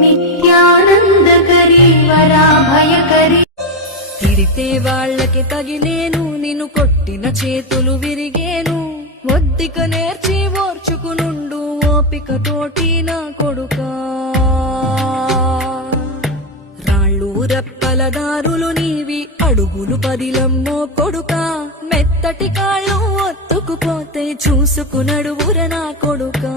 నిత్యానందకరీ వరాభయకరీ తిరితే వాళ్ళకి తగిలేను, నిన్ను కొట్టిన చేతులు విరిగేను. ఒద్దిక నేర్చి ఓర్చుకునుండు ఓపిక తోటి నా కొడుకా. రాళ్ళు రెప్పల దారులు నీవి, అడుగులు పదిలమ్మో కొడుకా. మెత్తటి కాళ్ళు ఒత్తుకుపోతే చూసుకునడువుర నా కొడుకా.